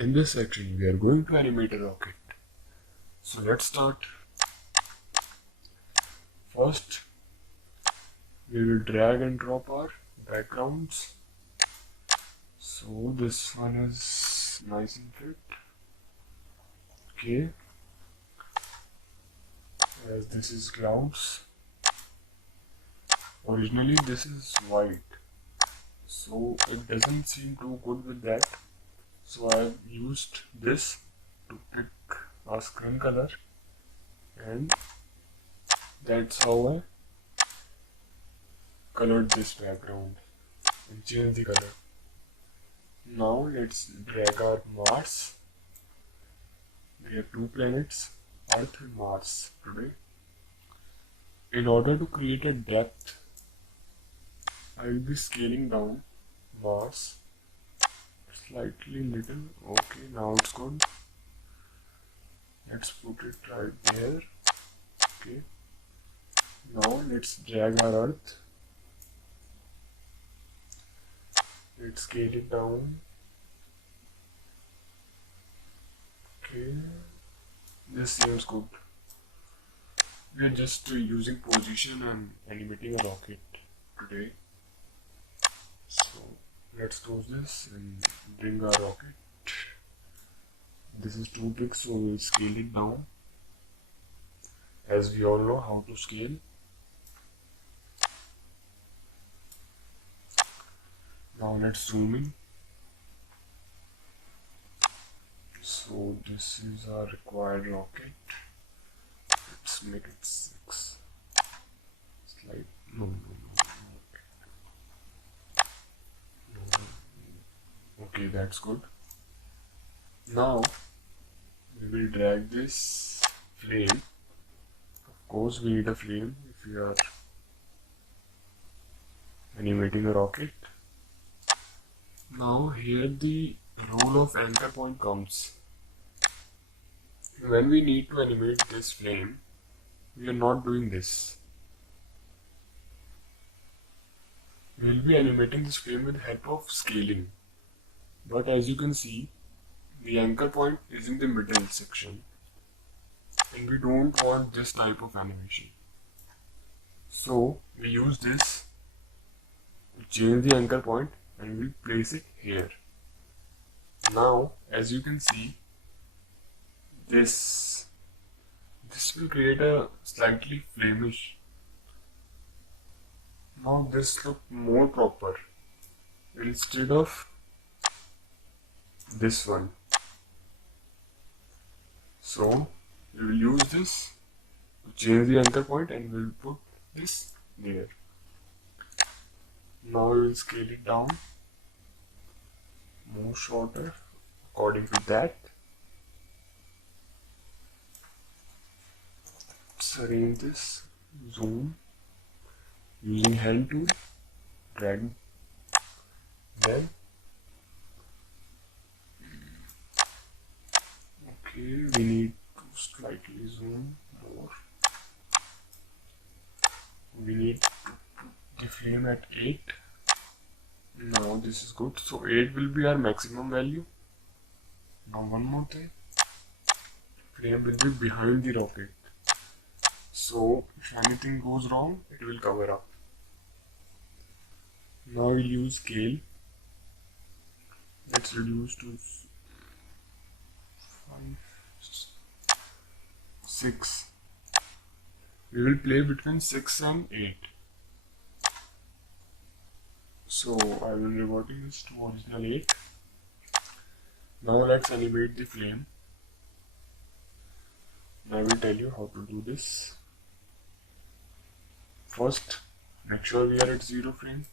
In this section, we are going to animate a rocket. So let's start. First, we will drag and drop our backgrounds. So this one is nice and fit. Okay. As this is clouds. Originally this is white, so it doesn't seem too good with that. So I have used this to pick a screen color, and that's how I colored this background and change the color. Now let's drag our Mars. We have two planets, Earth and Mars today. In order to create a depth, I will be scaling down Mars slightly little. Okay, now it's good. Let's put it right there. Okay. Now let's drag our Earth. Let's scale it down. Okay. This seems good. We are just using position and animating a rocket today. So let's close this and bring our rocket. This is too big, so we'll scale it down, as we all know how to scale. Now let's zoom in. So this is our required rocket. Let's make it 6. Slide. No. Okay, that's good. Now we will drag this flame. Of course, we need a flame if we are animating a rocket. Now here the role of anchor point comes. When we need to animate this flame, we are not doing this. We will be animating this flame with the help of scaling. But as you can see, the anchor point is in the middle section, and we don't want this type of animation. So we use this to change the anchor point, and we'll place it here. Now, as you can see, this will create a slightly flamish. Now this looks more proper instead of this one. So we will use this to change the anchor point, and we'll put this there. Now we will scale it down more shorter according to that. Let's arrange this, zoom, using hand tool, drag, then okay, we need to slightly zoom more. We need to put the flame at 8. Now this is good. So 8 will be our maximum value. Now one more thing. Flame will be behind the rocket. So if anything goes wrong, it will cover up. Now we'll use scale. Let's reduce to 5, 6. We will play between 6 and 8. So I will reverting this to original 8. Now let's animate the flame. I will tell you how to do this. First, make sure we are at 0 frame.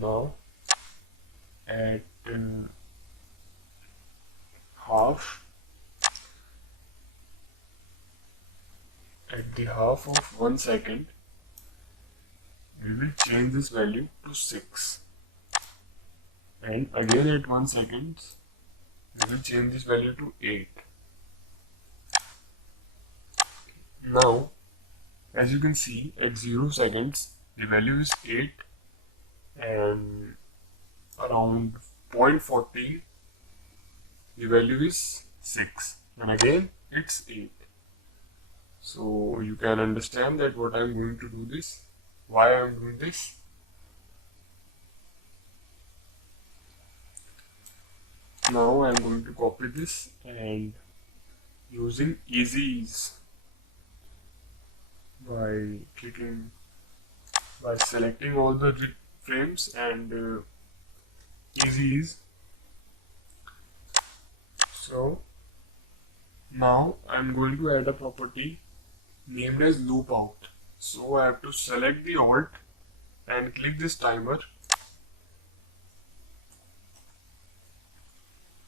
Now at the half of 1 second, we will change this value to 6, and again at 1 second we will change this value to 8. Now as you can see, at 0 seconds the value is 8, and around 0.40, the value is 6, and again it's 8. So you can understand that what I'm going to do this, why I'm doing this. Now I'm going to copy this and using easy ease by selecting all the frames and easy ease. So now I'm going to add a property named as loop out. So I have to select the alt and click this timer.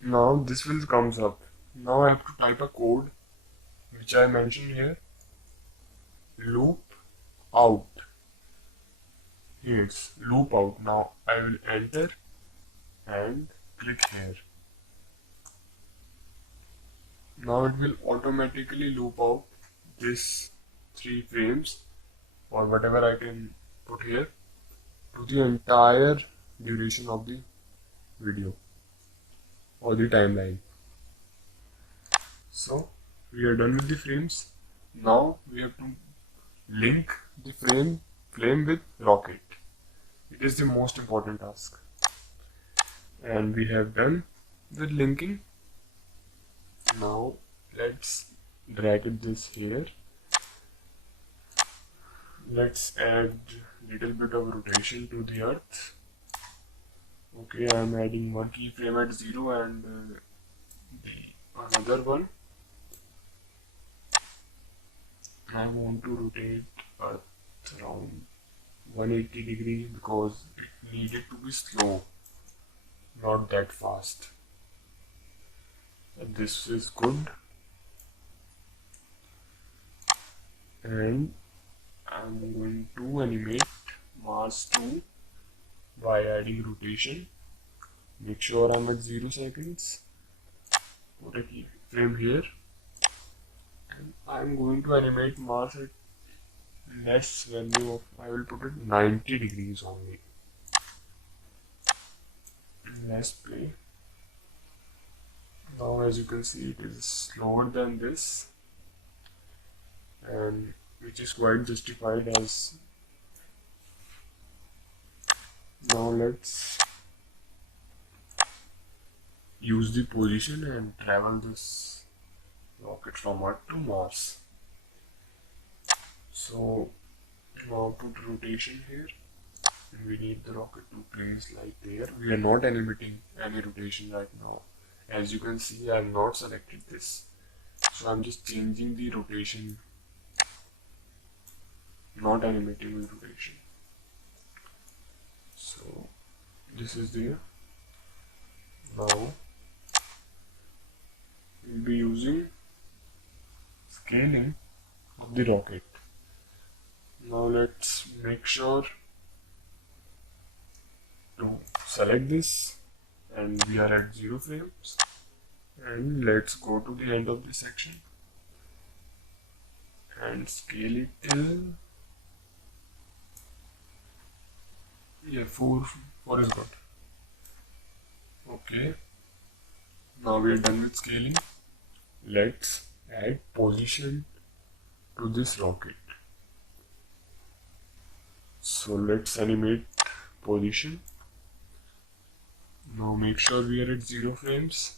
Now this will comes up. Now I have to type a code which I mentioned here. Loop out. Yes, loop out. Now I will enter and click here. Now it will automatically loop out this 3 frames or whatever I can put here to the entire duration of the video or the timeline. So we are done with the frames. Now we have to link the frame with rocket. It is the most important task, and we have done the linking. Now let's drag this here. Let's add little bit of rotation to the earth. Okay, I am adding one keyframe at 0 and another one. I want to rotate earth around 180 degrees because it needed to be slow, not that fast. And this is good. And I'm going to animate Mars 2 by adding rotation. Make sure I'm at 0 seconds. Put a keyframe here. And I'm going to animate Mars at less value of, I will put it 90 degrees only. Let's play. Now as you can see it is slower than this, and which is quite justified as. Now let's use the position and travel this rocket from Earth to Mars. So now put rotation here, and we need the rocket to place like there. We are not animating any rotation right now. As you can see, I have not selected this, so I'm just changing the rotation, not animating the rotation. So this is there. Now we'll be using scaling of the rocket. Now let's make sure to select this, and we are at 0 frames, and let's go to the end of this section and scale it till 4 is good. Okay, now we are done with scaling. Let's add position to this rocket. So let's animate position. Now make sure we are at 0 frames.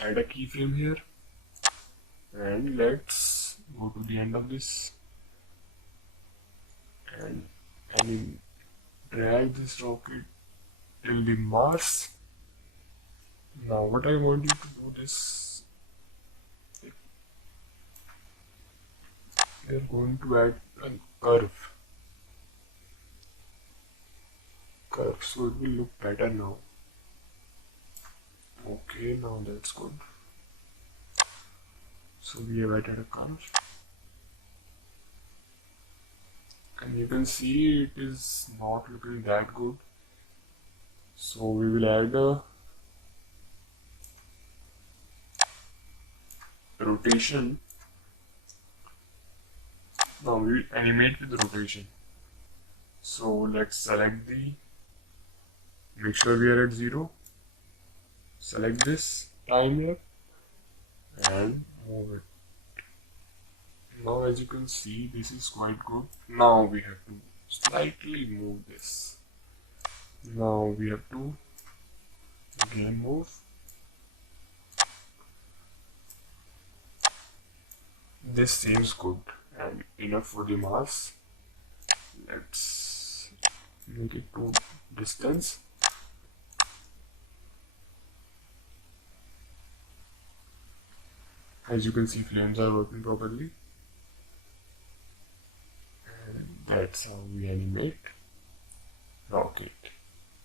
Add a keyframe here, and let's go to the end of this and drag this rocket till the Mars. Now what I want you to do this, we are going to add a curve, so it will look better now. Okay, now that's good. So we have added a curve, and you can see it is not looking that good. So we will add a rotation. Now we will animate with rotation. So let's select the Make sure we are at 0. Select this timer and move it. Now as you can see, this is quite good. Now we have to slightly move this. Now we have to again move. This seems good and enough for the mass. Let's make it to distance. As you can see, flames are working properly. And that's how we animate.